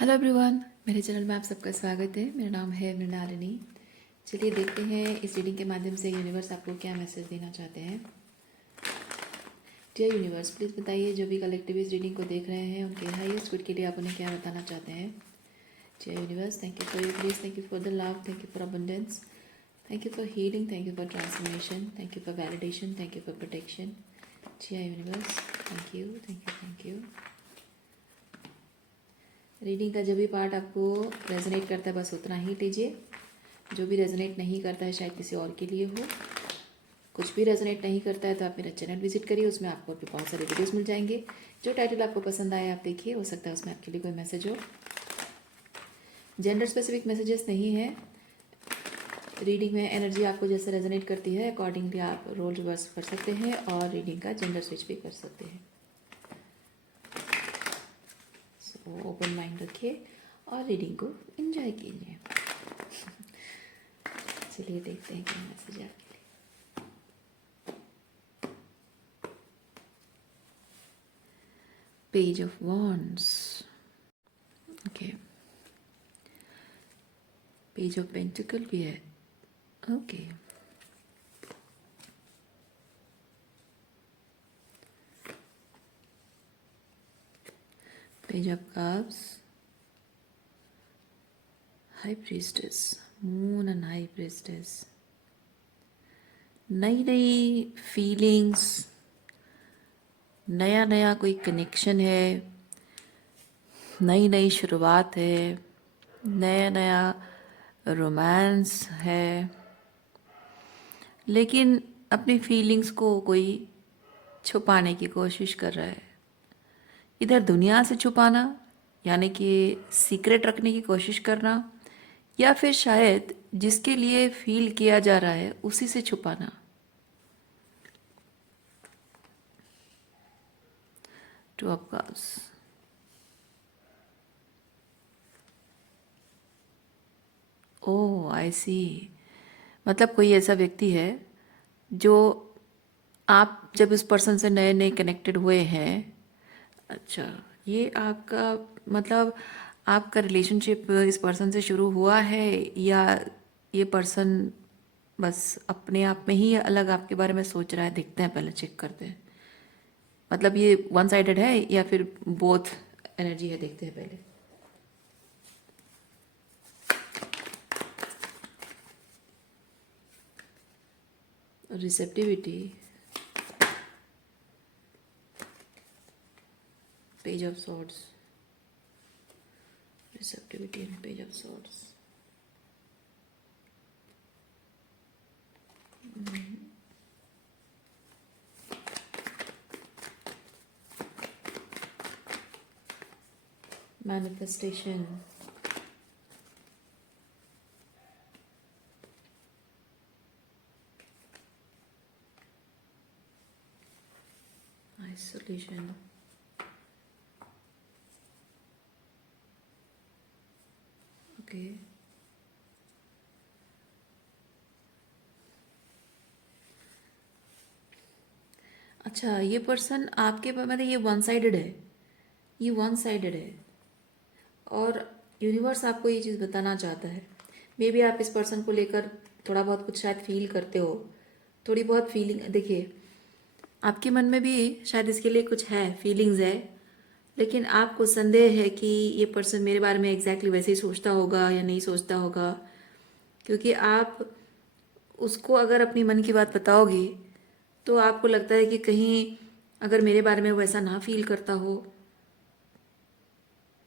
Hello everyone, मेरे channel में आप सबका स्वागत है। मेरा नाम है मृणालिनी। चलिए देखते हैं इस रीडिंग के माध्यम से यूनिवर्स आपको क्या मैसेज देना चाहते हैं। डियर यूनिवर्स, प्लीज़ बताइए जो भी कलेक्टिव इस रीडिंग को देख रहे हैं उनके हाईएस्ट गुड के लिए आप उन्हें क्या बताना चाहते हैं। Dear universe, thank you for your please, thank you for the love, thank you for abundance, thank you for healing, thank you for transformation, thank you for validation, thank you for protection. Dear universe, thank you, thank you, thank you. Reading का जो भी part आपको resonate करता है बस उतना ही लीजिए। जो भी रेजोनेट नहीं करता है शायद किसी और के लिए हो। कुछ भी रेजोनेट नहीं करता है तो आप मेरा चैनल विजिट करिए, उसमें आपको भी बहुत सारे वीडियोस मिल जाएंगे। जो टाइटल आपको पसंद आए आप देखिए, हो सकता है उसमें आपके लिए कोई मैसेज हो। जेंडर स्पेसिफिक मैसेजेस नहीं है। रीडिंग में एनर्जी आपको जैसे रेजोनेट करती है अकॉर्डिंगली आप रोल रिवर्स कर सकते हैं और रीडिंग का जेंडर स्विच भी कर सकते हैं। सो ओपन माइंड रखिए और रीडिंग को एंजॉय कीजिए। चलिए देखते हैं क्या मैसेज है आपके लिए। Page of wands, okay. Page of pentacle भी है, okay. Page of cups, high priestess, moon and high priestess. नई नई फीलिंग्स, नया नया कोई कनेक्शन है, नई नई शुरुआत है, नया नया रोमांस है। लेकिन अपनी फीलिंग्स को कोई छुपाने की कोशिश कर रहा है। इधर दुनिया से छुपाना यानी कि सीक्रेट रखने की कोशिश करना, या फिर शायद जिसके लिए फील किया जा रहा है उसी से छुपाना। Two of cups, oh I see. मतलब कोई ऐसा व्यक्ति है जो आप जब इस पर्सन से नए नए कनेक्टेड हुए हैं, अच्छा, ये आपका मतलब आपका रिलेशनशिप इस पर्सन से शुरू हुआ है या ये पर्सन बस अपने आप में ही अलग आपके बारे में सोच रहा है। देखते हैं, पहले चेक करते हैं। मतलब ये वन साइडेड है या फिर बोथ एनर्जी है, देखते हैं पहले। Receptivity, page of swords, receptivity and page of swords. Manifestation, isolation, okay. अच्छा, ये पर्सन आपके मतलब ये वन साइडेड है, ये वन साइडेड है और यूनिवर्स आपको ये चीज़ बताना चाहता है। मे बी आप इस पर्सन को लेकर थोड़ा बहुत कुछ शायद फील करते हो, थोड़ी बहुत फीलिंग। देखिए, आपके मन में भी शायद इसके लिए कुछ है, फीलिंग्स है, लेकिन आपको संदेह है कि ये पर्सन मेरे बारे में एग्जैक्टली वैसे ही सोचता होगा या नहीं सोचता होगा। क्योंकि आप उसको अगर अपनी मन की बात बताओगे तो आपको लगता है कि कहीं अगर मेरे बारे में वो ऐसा ना फील करता हो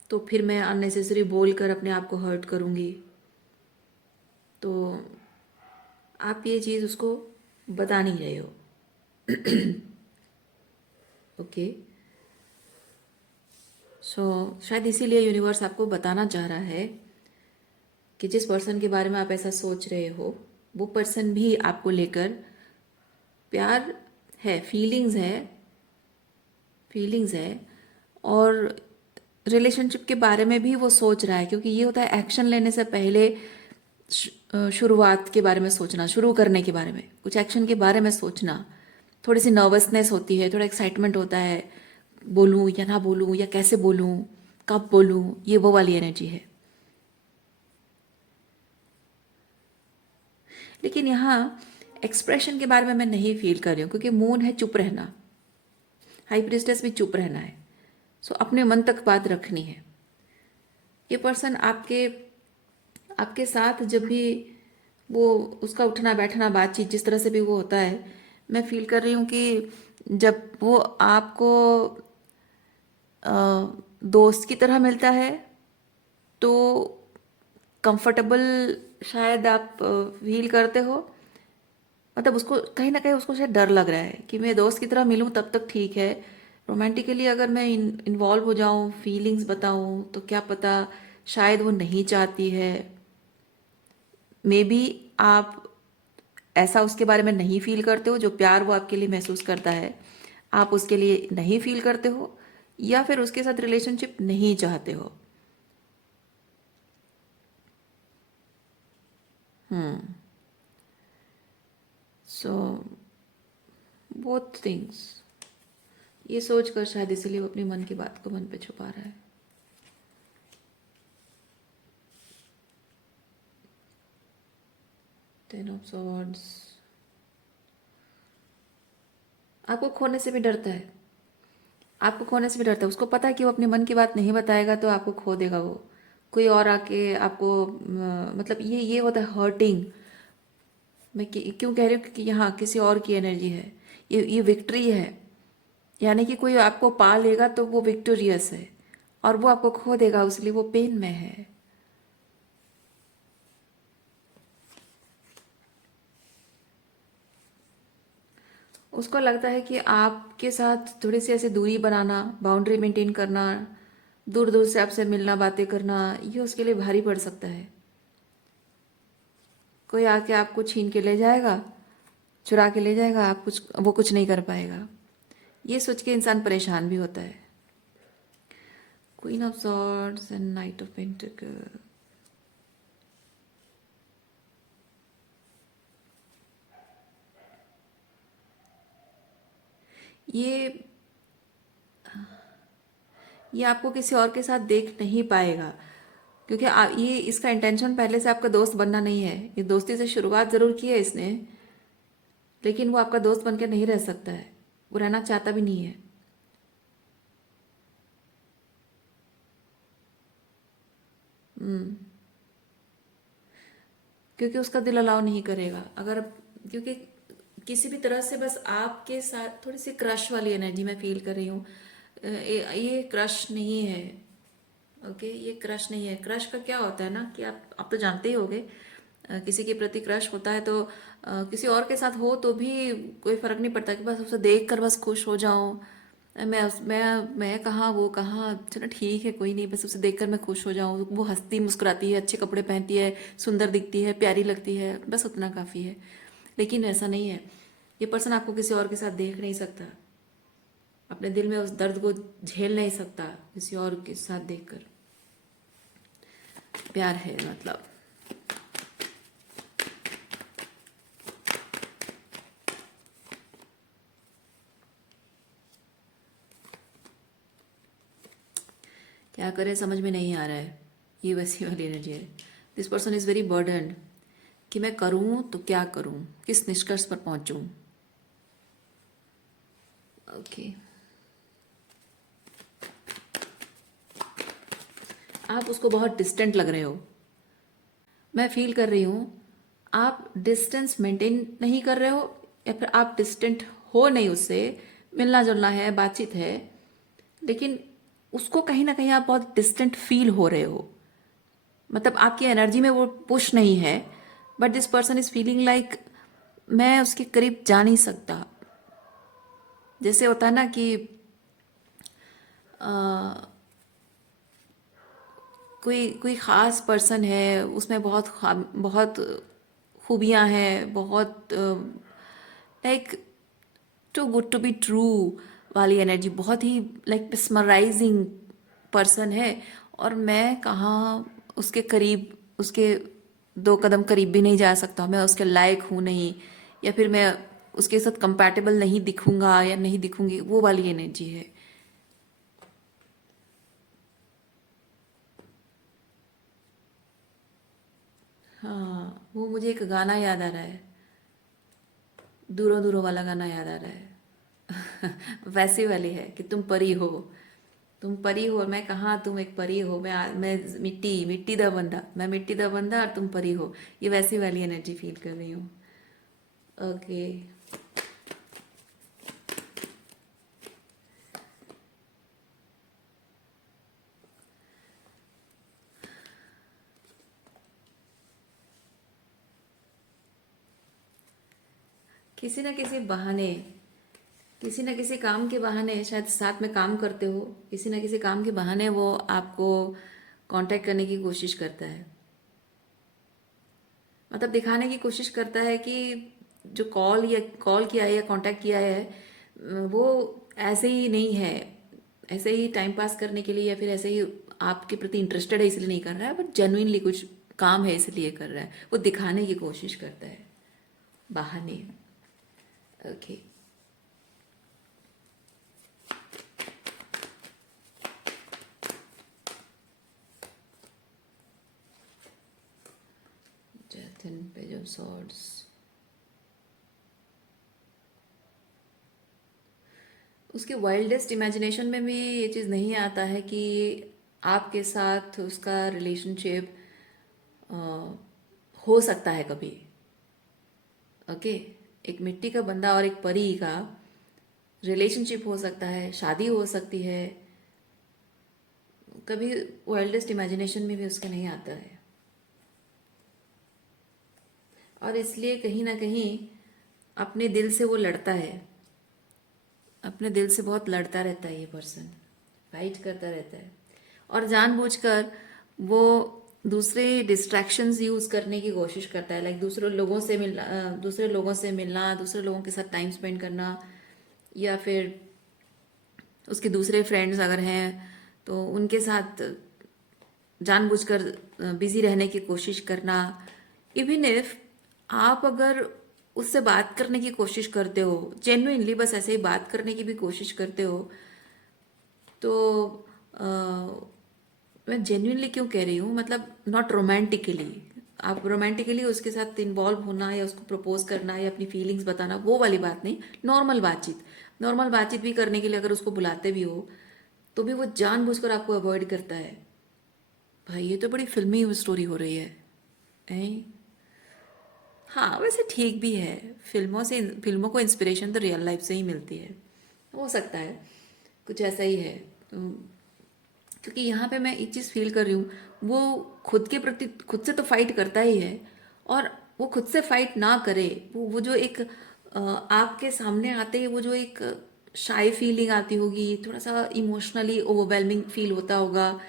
तो फिर मैं अननेसेसरी बोल कर अपने आप को हर्ट करूँगी। तो आप ये चीज़ उसको बता नहीं रहे हो। ओके, सो शायद इसीलिए यूनिवर्स आपको बताना चाह रहा है कि जिस पर्सन के बारे में आप ऐसा सोच रहे हो वो पर्सन भी आपको लेकर प्यार है, फीलिंग्स है, फीलिंग्स है और रिलेशनशिप के बारे में भी वो सोच रहा है। क्योंकि ये होता है एक्शन लेने से पहले शुरुआत के बारे में सोचना, शुरू करने के बारे में, कुछ एक्शन के बारे में सोचना। थोड़ी सी नर्वसनेस होती है, थोड़ा एक्साइटमेंट होता है, बोलूँ या ना बोलूँ या कैसे बोलूँ, कब बोलूँ, ये वो वाली एनर्जी है। लेकिन यहाँ एक्सप्रेशन के बारे में मैं नहीं फील कर रही हूँ, क्योंकि मून है चुप रहना, हाई प्रिस्टेस भी चुप रहना है। सो अपने मन तक बात रखनी है। ये पर्सन आपके आपके साथ जब भी वो उसका उठना बैठना बातचीत जिस तरह से भी वो होता है, मैं फील कर रही हूँ कि जब वो आपको दोस्त की तरह मिलता है तो कंफर्टेबल शायद आप फील करते हो। मतलब उसको कहीं ना कहीं उसको शायद डर लग रहा है कि मैं दोस्त की तरह मिलूं तब तक ठीक है, रोमांटिकली अगर मैं इन्वॉल्व हो जाऊं, फीलिंग्स बताऊं, तो क्या पता शायद वो नहीं चाहती है। मे बी आप ऐसा उसके बारे में नहीं फील करते हो, जो प्यार वो आपके लिए महसूस करता है आप उसके लिए नहीं फील करते हो, या फिर उसके साथ रिलेशनशिप नहीं चाहते हो। सो बोथ थिंग्स, ये सोच कर शायद इसलिए वो अपने मन की बात को मन पे छुपा रहा है। टेन ऑफ सॉर्ड्स, आपको खोने से भी डरता है, आपको खोने से भी डरता है। उसको पता है कि वो अपने मन की बात नहीं बताएगा तो आपको खो देगा वो, कोई और आके आपको मतलब ये होता है हर्टिंग। मैं क्यों कह रही हूँ, क्योंकि यहाँ किसी और की एनर्जी है, ये विक्ट्री है, यानी कि कोई आपको पा लेगा तो वो विक्टोरियस है, और वो आपको खो देगा इसलिए वो पेन में है। उसको लगता है कि आपके साथ थोड़ी सी ऐसे दूरी बनाना, बाउंड्री मेंटेन करना, दूर दूर से आपसे मिलना, बातें करना, ये उसके लिए भारी पड़ सकता है। कोई आके आपको छीन के ले जाएगा, चुरा के ले जाएगा, आप वो कुछ नहीं कर पाएगा। ये सोच के इंसान परेशान भी होता है। Queen of swords and night of pentacle, ये ये आपको किसी और के साथ देख नहीं पाएगा, क्योंकि ये इसका इंटेंशन पहले से आपका दोस्त बनना नहीं है। ये दोस्ती से शुरुआत जरूर की है इसने, लेकिन वो आपका दोस्त बनकर नहीं रह सकता है, वो रहना चाहता भी नहीं है। क्योंकि उसका दिल अलाउ नहीं करेगा अगर, क्योंकि किसी भी तरह से बस आपके साथ थोड़ी सी क्रश वाली एनर्जी मैं फील कर रही हूँ। ये क्रश नहीं है। ओके, ये क्रश नहीं है। क्रश का क्या होता है ना कि आप तो जानते ही होंगे, किसी के प्रति क्रश होता है तो किसी और के साथ हो तो भी कोई फर्क नहीं पड़ता, कि बस उसे देख कर बस खुश हो जाऊं। मैं कहाँ वो कहाँ, चलो ठीक है कोई नहीं, बस उसे देखकर मैं खुश हो जाऊं, वो हंसती मुस्कुराती है, अच्छे कपड़े पहनती है, सुंदर दिखती है, प्यारी लगती है, बस उतना काफ़ी है। लेकिन ऐसा नहीं है। ये पर्सन आपको किसी और के साथ देख नहीं सकता, अपने दिल में उस दर्द को झेल नहीं सकता किसी और के साथ देखकर। प्यार है मतलब। क्या करें समझ में नहीं आ रहा है। ये वैसी वाली एनर्जी है। दिस पर्सन इज़ वेरी बर्डन्ड कि मैं करूं तो क्या करूं, किस निष्कर्ष पर पहुंचूं। ओके, आप उसको बहुत डिस्टेंट लग रहे हो, मैं फील कर रही हूँ। आप डिस्टेंस मेंटेन नहीं कर रहे हो, या फिर आप डिस्टेंट हो नहीं उससे, मिलना जुलना है, बातचीत है, लेकिन उसको कहीं ना कहीं आप बहुत डिस्टेंट फील हो रहे हो। मतलब आपकी एनर्जी में वो पुश नहीं है, but this person is feeling like मैं उसके करीब जा नहीं सकता। जैसे होता है ना कि कोई कोई ख़ास पर्सन है, उसमें बहुत खूबियाँ हैं, बहुत like to good to be true वाली एनर्जी, बहुत ही लाइक मिसमराइजिंग पर्सन है, और मैं कहाँ उसके करीब, उसके 2 कदम करीब भी नहीं जा सकता, मैं उसके लायक हूँ नहीं, या फिर मैं उसके साथ कंपैटिबल नहीं दिखूंगा या नहीं दिखूंगी, वो वाली एनर्जी है। हाँ, वो मुझे एक गाना याद आ रहा है, दूरों दूरों वाला गाना याद आ रहा है। वैसी वाली है कि तुम परी हो और मैं कहाँ, तुम एक परी हो, मैं मिट्टी मिट्टी दा बंदा, मैं मिट्टी दा बंदा और तुम परी हो। ये वैसी वाली एनर्जी फील कर रही हूँ। ओके। किसी न किसी बहाने, किसी न किसी काम के बहाने, शायद साथ में काम करते हो, किसी न किसी काम के बहाने वो आपको कांटेक्ट करने की कोशिश करता है। मतलब दिखाने की कोशिश करता है कि जो कॉल किया है या कांटेक्ट किया है, वो ऐसे ही नहीं है, ऐसे ही टाइम पास करने के लिए या फिर ऐसे ही आपके प्रति इंटरेस्टेड है इसलिए नहीं कर रहा है, बट जेन्युइनली कुछ काम है इसलिए कर रहा है, वो दिखाने की कोशिश करता है, बहाने। Okay. Death in page of swords. उसके वाइल्डेस्ट इमेजिनेशन में भी ये चीज़ नहीं आता है कि आपके साथ उसका रिलेशनशिप हो सकता है कभी। ओके। एक मिट्टी का बंदा और एक परी का रिलेशनशिप हो सकता है, शादी हो सकती है, कभी वाइल्डेस्ट इमेजिनेशन में भी उसके नहीं आता है। और इसलिए कहीं ना कहीं अपने दिल से वो लड़ता है, अपने दिल से बहुत लड़ता रहता है ये पर्सन, फाइट करता रहता है। और जानबूझकर वो दूसरे डिस्ट्रैक्शंस यूज करने की कोशिश करता है, लाइक दूसरे लोगों से मिलना, दूसरे लोगों के साथ टाइम स्पेंड करना, या फिर उसके दूसरे फ्रेंड्स अगर हैं तो उनके साथ जानबूझकर बिजी रहने की कोशिश करना। इवन इफ आप अगर उससे बात करने की कोशिश करते हो, जेन्युइनली बस ऐसे ही बात करने की भी कोशिश करते हो, तो अ, मैं जेन्युइनली क्यों कह रही हूँ, मतलब नॉट रोमांटिकली, आप रोमांटिकली उसके साथ इन्वॉल्व होना या उसको प्रपोज करना या अपनी फीलिंग्स बताना, वो वाली बात नहीं। नॉर्मल बातचीत भी करने के लिए अगर उसको बुलाते भी हो तो भी वो जानबूझकर आपको अवॉइड करता है। भाई ये तो बड़ी फिल्मी स्टोरी हो रही है। ऐं? हाँ, वैसे ठीक भी है। फिल्मों को इंस्पिरेशन तो रियल लाइफ से ही मिलती है, हो सकता है कुछ ऐसा ही है। क्योंकि यहाँ पे मैं एक चीज़ फील कर रही हूँ, वो खुद के प्रति खुद से तो फाइट करता ही है, और वो खुद से फाइट ना करे, वो जो एक आपके सामने आते ही वो जो एक शाई फीलिंग आती होगी, थोड़ा सा इमोशनली ओवरवेलमिंग फील होता होगा,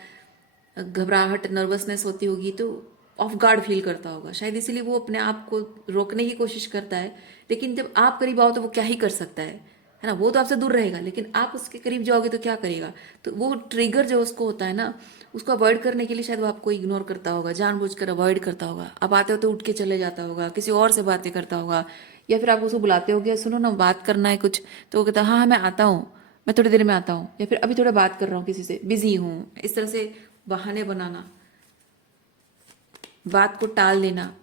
घबराहट नर्वसनेस होती होगी, तो ऑफ गार्ड फील करता होगा शायद, इसीलिए वो अपने आप को रोकने की कोशिश करता है। लेकिन जब आप करीब आओ तो वो क्या ही कर सकता है ना, वो तो आपसे दूर रहेगा, लेकिन आप उसके करीब जाओगे तो क्या करेगा। तो वो ट्रिगर जो उसको होता है ना, उसको अवॉइड करने के लिए शायद वो आपको इग्नोर करता होगा, जानबूझकर अवॉइड करता होगा। आप आते हो तो उठ के चले जाता होगा, किसी और से बातें करता होगा, या फिर आप उसको बुलाते हो गया, सुनो ना बात करना है कुछ, तो वो कहता है हाँ हाँ मैं आता हूँ, मैं थोड़ी देर में आता हूँ, या फिर अभी थोड़ा बात कर रहा हूँ किसी से, बिजी हूँ, इस तरह से बहाने बनाना, बात को टाल देना।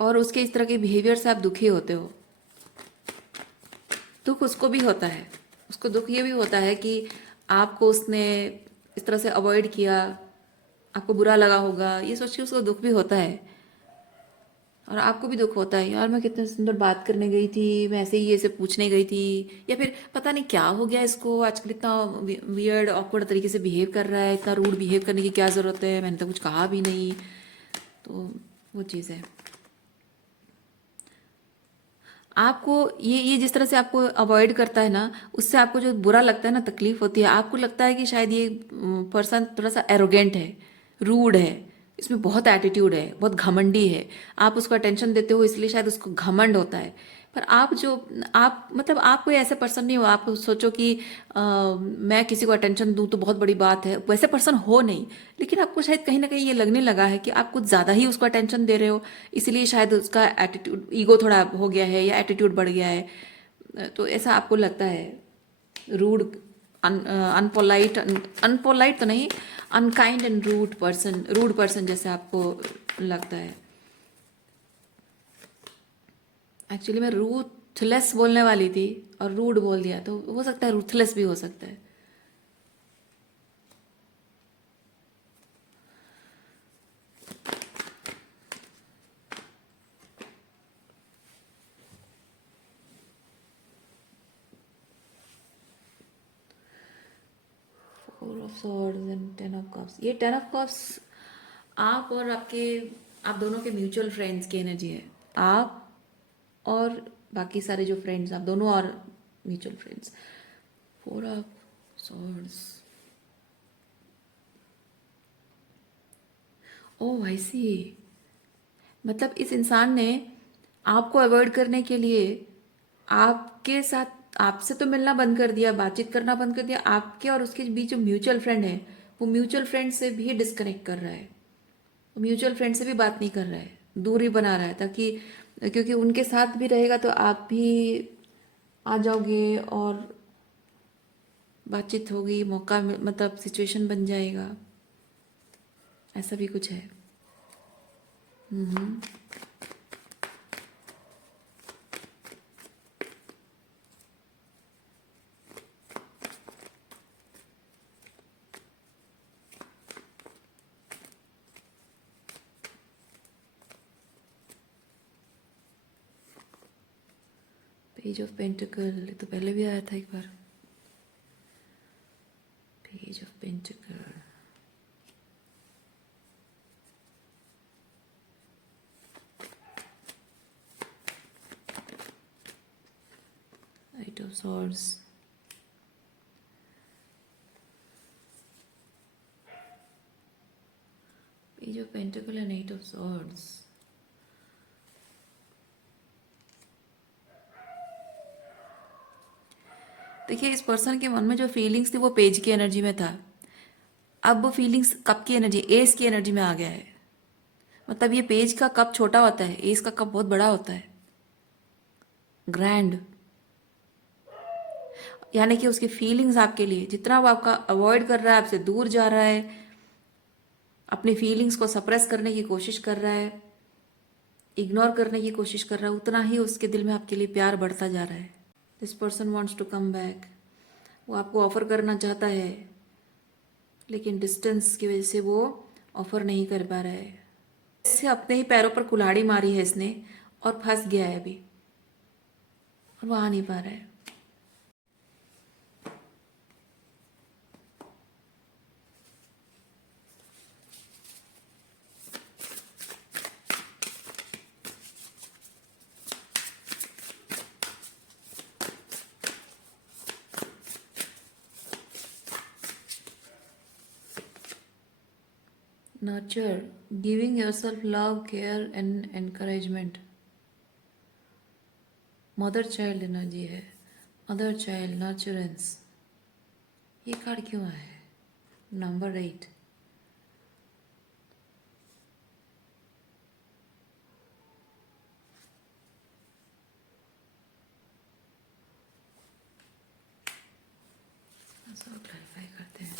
और उसके इस तरह के बिहेवियर से आप दुखी होते हो। दुख उसको भी होता है, उसको दुख ये भी होता है कि आपको उसने इस तरह से अवॉइड किया, आपको बुरा लगा होगा, ये सोच के उसको दुख भी होता है। और आपको भी दुख होता है, यार मैं कितने सुंदर बात करने गई थी, मैं ऐसे ही ये से पूछने गई थी, या फिर पता नहीं क्या हो गया इसको आजकल, इतना वियर्ड ऑकवर्ड तरीके से बिहेव कर रहा है, इतना रूड बिहेव करने की क्या ज़रूरत है, मैंने तो कुछ कहा भी नहीं। तो वो चीज़ है। आपको ये जिस तरह से आपको अवॉइड करता है ना, उससे आपको जो बुरा लगता है ना, तकलीफ होती है, आपको लगता है कि शायद ये पर्सन थोड़ा सा एरोगेंट है, रूड है, इसमें बहुत एटीट्यूड है, बहुत घमंडी है। आप उसको अटेंशन देते हो इसलिए शायद उसको घमंड होता है। पर आप मतलब आप कोई ऐसे पर्सन नहीं हो, आप सोचो कि मैं किसी को अटेंशन दूं तो बहुत बड़ी बात है, वैसे पर्सन हो नहीं। लेकिन आपको शायद कहीं ना कहीं ये लगने लगा है कि आप कुछ ज़्यादा ही उसको अटेंशन दे रहे हो, इसलिए शायद उसका एटीट्यूड, ईगो थोड़ा हो गया है या एटीट्यूड बढ़ गया है, तो ऐसा आपको लगता है, रूड अनपोलाइट, अनपोलाइट तो नहीं, अनकाइंड एंड रूड पर्सन जैसे आपको लगता है। एक्चुअली मैं रूथलेस बोलने वाली थी और रूड बोल दिया, तो हो सकता है रूथलेस भी हो सकता है। Four of swords and ten of cups. ये टेन ऑफ कप्स आप और आप दोनों के म्यूचुअल फ्रेंड्स की एनर्जी है। आप और बाकी सारे जो फ्रेंड्स, आप दोनों और mutual friends. Four of swords, oh I see. मतलब इस इंसान ने आपको अवॉइड करने के लिए आपके साथ, आपसे तो मिलना बंद कर दिया, बातचीत करना बंद कर दिया। आपके और उसके बीच जो म्यूचुअल फ्रेंड है, वो म्यूचुअल फ्रेंड से भी डिस्कनेक्ट कर रहा है, म्यूचुअल फ्रेंड से भी बात नहीं कर रहा है, दूरी बना रहा है, ताकि क्योंकि उनके साथ भी रहेगा तो आप भी आ जाओगे और बातचीत होगी, मतलब सिचुएशन बन जाएगा, ऐसा भी कुछ है। पेज ऑफ पेंटिकल तो पहले भी आया था एक बार। Page of pentacle, eight of swords, page of pentacle and eight of swords. देखिए, इस पर्सन के मन में जो फीलिंग्स थी वो पेज की एनर्जी में था। अब वो फीलिंग्स कप की एनर्जी, एस की एनर्जी में आ गया है। मतलब ये पेज का कप छोटा होता है, एस का कप बहुत बड़ा होता है, ग्रैंड। यानी कि उसकी फीलिंग्स आपके लिए, जितना वो आपका अवॉइड कर रहा है, आपसे दूर जा रहा है, अपनी फीलिंग्स को सप्रेस करने की कोशिश कर रहा है, इग्नोर करने की कोशिश कर रहा है, उतना ही उसके दिल में आपके लिए प्यार बढ़ता जा रहा है। This person wants to come back. वो आपको ऑफर करना चाहता है, लेकिन डिस्टेंस की वजह से वो ऑफर नहीं कर पा रहा है। इससे अपने ही पैरों पर कुल्हाड़ी मारी है इसने और फंस गया है अभी, और वो आ नहीं पा रहा है। Nurture, giving yourself love, care and encouragement. Mother child energy है, मदर चाइल्ड नर्चरेंस। ये कार्ड क्यों है? नंबर 8। क्लैरिफाई करते हैं।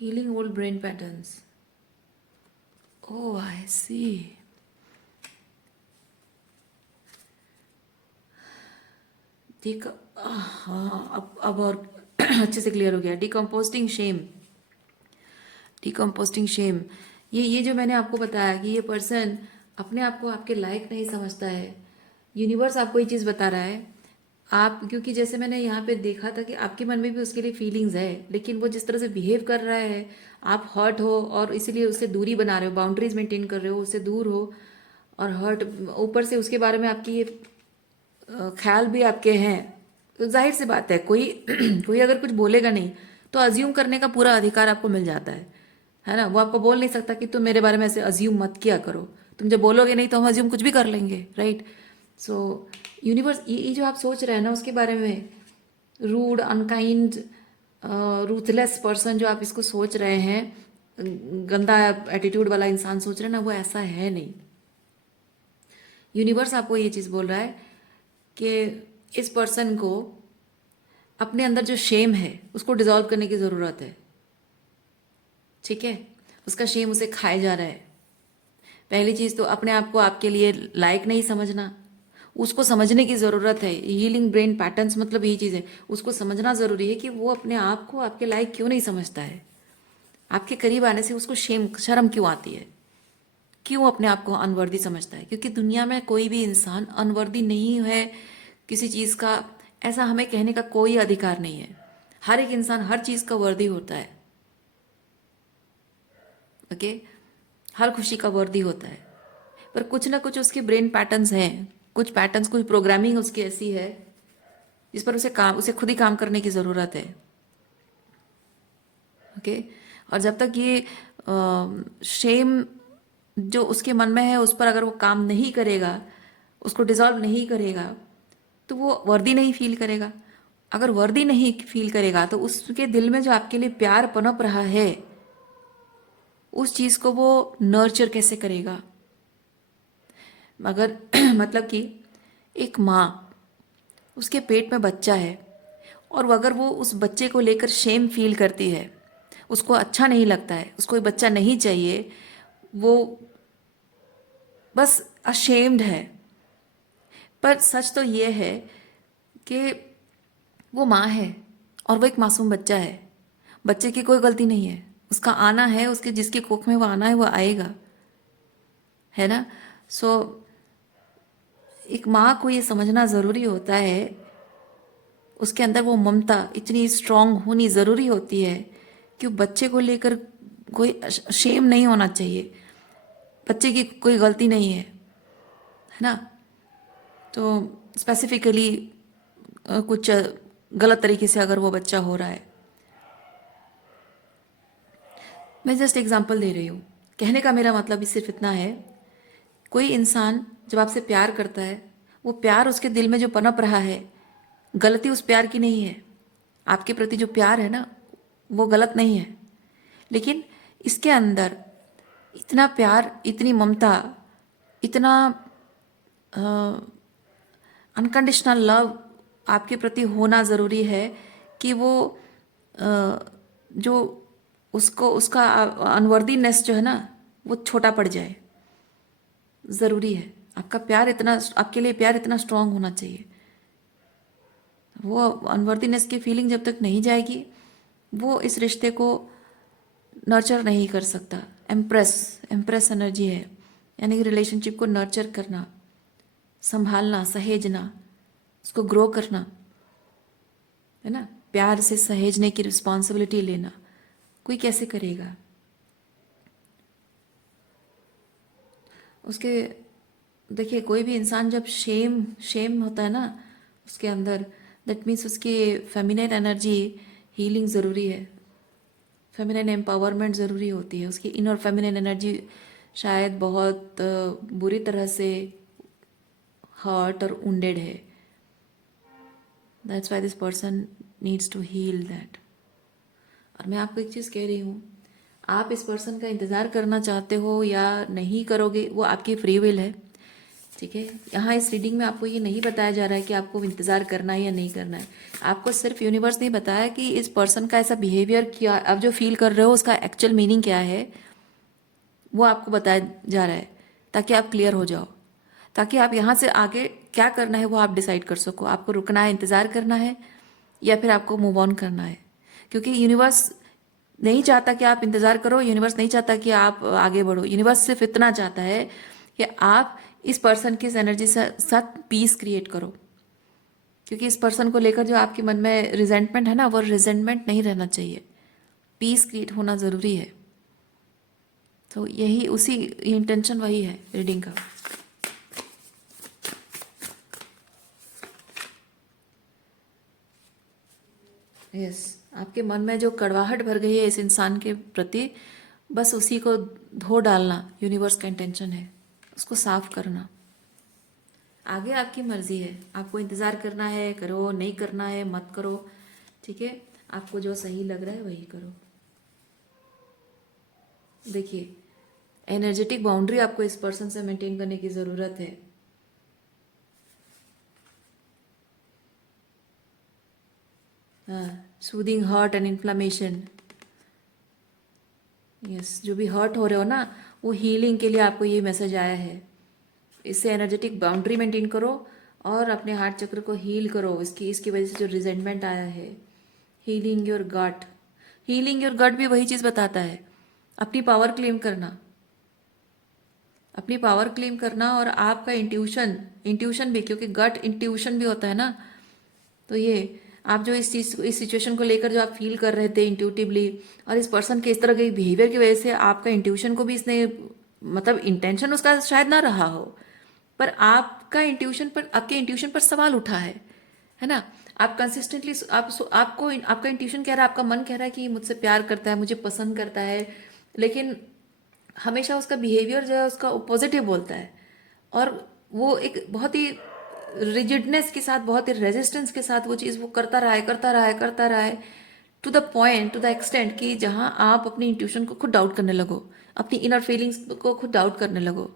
Healing old brain patterns. Oh, I see. ठीक, हाँ, अब और अच्छे से क्लियर हो गया। डिकम्पोस्टिंग शेम, डिकम्पोस्टिंग शेम। ये जो मैंने आपको बताया कि ये पर्सन अपने आप को आपके लायक नहीं समझता है। यूनिवर्स आपको ये चीज़ बता रहा है। आप, क्योंकि जैसे मैंने यहाँ पे देखा था कि आपके मन में भी उसके लिए फीलिंग्स है, लेकिन वो जिस तरह से बिहेव कर रहा है, आप हर्ट हो और इसीलिए उससे दूरी बना रहे हो, बाउंड्रीज मेंटेन कर रहे हो, उससे दूर हो और हर्ट, ऊपर से उसके बारे में आपकी ये ख्याल भी आपके हैं। तो जाहिर सी बात है, कोई कोई अगर कुछ बोलेगा नहीं तो अज्यूम करने का पूरा अधिकार आपको मिल जाता है ना। वो आपको बोल नहीं सकता कि तुम मेरे बारे में ऐसे अज्यूम मत किया करो। तुम जब बोलोगे नहीं तो हम अज्यूम कुछ भी कर लेंगे, राइट। सो यूनिवर्स, ये जो आप सोच रहे हैं ना उसके बारे में, रूड, अनकाइंड, रूथलेस पर्सन जो आप इसको सोच रहे हैं, गंदा एटीट्यूड वाला इंसान सोच रहे हैं ना, वो ऐसा है नहीं। यूनिवर्स आपको ये चीज़ बोल रहा है कि इस पर्सन को अपने अंदर जो शेम है उसको डिजॉल्व करने की ज़रूरत है। ठीक है, उसका शेम उसे खाए जा रहा है। पहली चीज़ तो अपने आप को आपके लिए लायक नहीं समझना, उसको समझने की ज़रूरत है। हीलिंग ब्रेन पैटर्न्स मतलब यही चीज़ है, उसको समझना ज़रूरी है कि वो अपने आप को आपके लायक क्यों नहीं समझता है। आपके करीब आने से उसको शर्म क्यों आती है, क्यों अपने आप को अनवर्दी समझता है। क्योंकि दुनिया में कोई भी इंसान अनवर्दी नहीं है किसी चीज़ का, ऐसा हमें कहने का कोई अधिकार नहीं है। हर एक इंसान हर चीज़ का वर्दी होता है। ओके, हर खुशी का वर्दी होता है, पर कुछ ना कुछ उसके ब्रेन पैटर्न्स हैं, कुछ पैटर्न्स, कुछ प्रोग्रामिंग उसकी ऐसी है जिस पर उसे खुद ही काम करने की ज़रूरत है। ओके, और जब तक ये शेम जो उसके मन में है उस पर अगर वो काम नहीं करेगा, उसको डिसॉल्व नहीं करेगा, तो वो वर्दी नहीं फील करेगा। अगर वर्दी नहीं फील करेगा तो उसके दिल में जो आपके लिए प्यार पनप रहा है उस चीज़ को वो नर्चर कैसे करेगा। मगर मतलब कि एक माँ, उसके पेट में बच्चा है और अगर वो उस बच्चे को लेकर शेम फील करती है, उसको अच्छा नहीं लगता है, उसको ये बच्चा नहीं चाहिए, वो बस अशेम्ड है। पर सच तो ये है कि वो माँ है और वो एक मासूम बच्चा है। बच्चे की कोई गलती नहीं है, उसका आना है, उसके जिसकी कोख में वो आना है वो आएगा, है ना। सो एक माँ को ये समझना ज़रूरी होता है, उसके अंदर वो ममता इतनी स्ट्रांग होनी ज़रूरी होती है कि बच्चे को लेकर कोई शेम नहीं होना चाहिए। बच्चे की कोई गलती नहीं है ना। तो स्पेसिफिकली कुछ गलत तरीके से अगर वो बच्चा हो रहा है, मैं जस्ट एग्जांपल दे रही हूँ। कहने का मेरा मतलब सिर्फ इतना है, कोई इंसान जब आपसे प्यार करता है, वो प्यार उसके दिल में जो पनप रहा है, गलती उस प्यार की नहीं है। आपके प्रति जो प्यार है ना वो गलत नहीं है, लेकिन इसके अंदर इतना प्यार, इतनी ममता, इतना अनकंडीशनल लव आपके प्रति होना ज़रूरी है कि वो जो उसको उसका अनवर्दीनेस जो है ना वो छोटा पड़ जाए। ज़रूरी है आपका प्यार इतना, आपके लिए प्यार इतना स्ट्रांग होना चाहिए। वो अनवर्दीनेस की फीलिंग जब तक नहीं जाएगी वो इस रिश्ते को नर्चर नहीं कर सकता। एम्प्रेस एम्प्रेस एनर्जी है, यानी कि रिलेशनशिप को नर्चर करना, संभालना, सहेजना, उसको ग्रो करना, है ना। प्यार से सहेजने की रिस्पॉन्सिबिलिटी लेना कोई कैसे करेगा। उसके देखिए, कोई भी इंसान जब शेम शेम होता है ना उसके अंदर, दैट मीन्स उसकी फेमिनाइन एनर्जी हीलिंग ज़रूरी है, फेमिनाइन एम्पावरमेंट ज़रूरी होती है। उसकी इनर फेमिनाइन एनर्जी शायद बहुत बुरी तरह से हर्ट और wounded है। That's why this person needs to heal that. और मैं आपको एक चीज़ कह रही हूँ, आप इस पर्सन का इंतज़ार करना चाहते हो या नहीं करोगे वो आपकी फ्री विल है। ठीक है, यहाँ इस रीडिंग में आपको ये नहीं बताया जा रहा है कि आपको इंतज़ार करना है या नहीं करना है। आपको सिर्फ यूनिवर्स ने बताया कि इस पर्सन का ऐसा बिहेवियर क्या, आप जो फील कर रहे हो उसका एक्चुअल मीनिंग क्या है, वो आपको बताया जा रहा है ताकि आप क्लियर हो जाओ, ताकि आप यहाँ से आगे क्या करना है वो आप डिसाइड कर सको। आपको रुकना है, इंतज़ार करना है, या फिर आपको मूव ऑन करना है। क्योंकि यूनिवर्स नहीं चाहता कि आप इंतज़ार करो, यूनिवर्स नहीं चाहता कि आप आगे बढ़ो। यूनिवर्स सिर्फ इतना चाहता है कि आप इस पर्सन की एनर्जी से साथ पीस क्रिएट करो। क्योंकि इस पर्सन को लेकर जो आपके मन में रिजेंटमेंट है ना, वो रिजेंटमेंट नहीं रहना चाहिए, पीस क्रिएट होना ज़रूरी है। तो यही उसी इंटेंशन वही है रीडिंग का। यस, आपके मन में जो कड़वाहट भर गई है इस इंसान के प्रति, बस उसी को धो डालना यूनिवर्स का इंटेंशन है, उसको साफ करना। आगे आपकी मर्जी है, आपको इंतज़ार करना है करो, नहीं करना है मत करो, ठीक है। आपको जो सही लग रहा है वही करो। देखिए, एनर्जेटिक बाउंड्री आपको इस पर्सन से मेंटेन करने की ज़रूरत है। हाँ, soothing hurt and inflammation. Yes, जो भी हर्ट हो रहे हो ना, वो हीलिंग के लिए आपको ये मैसेज आया है। इससे एनर्जेटिक बाउंड्री मेंटेन करो और अपने हार्ट चक्र को हील करो, इसकी वजह से जो रिजेंटमेंट आया है। Healing your gut, healing your gut भी वही चीज़ बताता है, अपनी पावर क्लेम करना, अपनी पावर क्लेम करना। और आपका इंट्यूशन, इंट्यूशन भी, क्योंकि गट इंट्यूशन भी होता है ना, तो ये आप जो इस सिचुएशन को लेकर जो आप फील कर रहे थे इंट्यूटिवली, और इस पर्सन के इस तरह के बिहेवियर की वजह से आपका इंट्यूशन को भी इसने, मतलब इंटेंशन उसका शायद ना रहा हो, पर आपका इंट्यूशन पर, आपके इंट्यूशन पर सवाल उठा है ना। आप कंसिस्टेंटली, आपको आपका इंट्यूशन कह रहा है, आपका मन कह रहा है कि ये मुझसे प्यार करता है, मुझे पसंद करता है, लेकिन हमेशा उसका बिहेवियर जो है उसका पॉजिटिव बोलता है। और वो एक बहुत ही रिजिडनेस के साथ, बहुत ही रेजिस्टेंस के साथ वो चीज़ वो करता रहा है, करता रहा है, करता रहा है, to the point, to the extent कि जहाँ आप अपनी इंट्यूशन को खुद डाउट करने लगो, अपनी इनर फीलिंग्स को खुद डाउट करने लगो।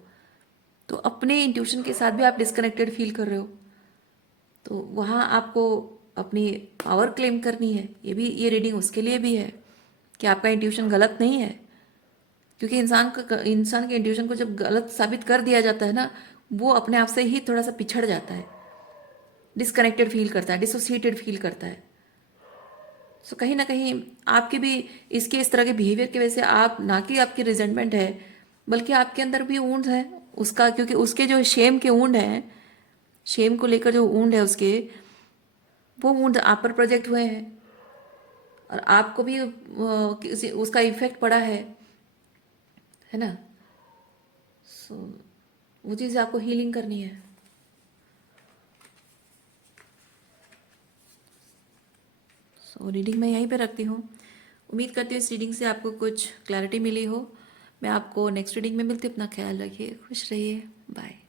तो अपने इंट्यूशन के साथ भी आप डिस्कनेक्टेड फील कर रहे हो, तो वहाँ आपको अपनी पावर क्लेम करनी है। ये रीडिंग उसके लिए भी है कि आपका इंट्यूशन गलत नहीं है, क्योंकि इंसान के इंट्यूशन को जब गलत साबित कर दिया जाता है ना, वो अपने आप से ही थोड़ा सा पिछड़ जाता है, डिस्कनेक्टेड फील करता है, डिसोसिएटेड फील करता है। सो कहीं ना कहीं आपके भी इसके इस तरह के बिहेवियर की वजह से, आप ना कि आपकी रिजेंटमेंट है, बल्कि आपके अंदर भी वुंड है उसका, क्योंकि उसके जो शेम के वुंड हैं, शेम को लेकर जो वुंड है उसके, वो वुंड आप पर प्रोजेक्ट हुए हैं, और आपको भी उसका इफेक्ट पड़ा है ना। सो वो चीज़ आपको हीलिंग करनी है। सो रीडिंग मैं यहीं पे रखती हूँ। उम्मीद करती हूँ इस रीडिंग से आपको कुछ क्लैरिटी मिली हो। मैं आपको नेक्स्ट रीडिंग में मिलती हूँ। अपना ख्याल रखिए, खुश रहिए, बाय।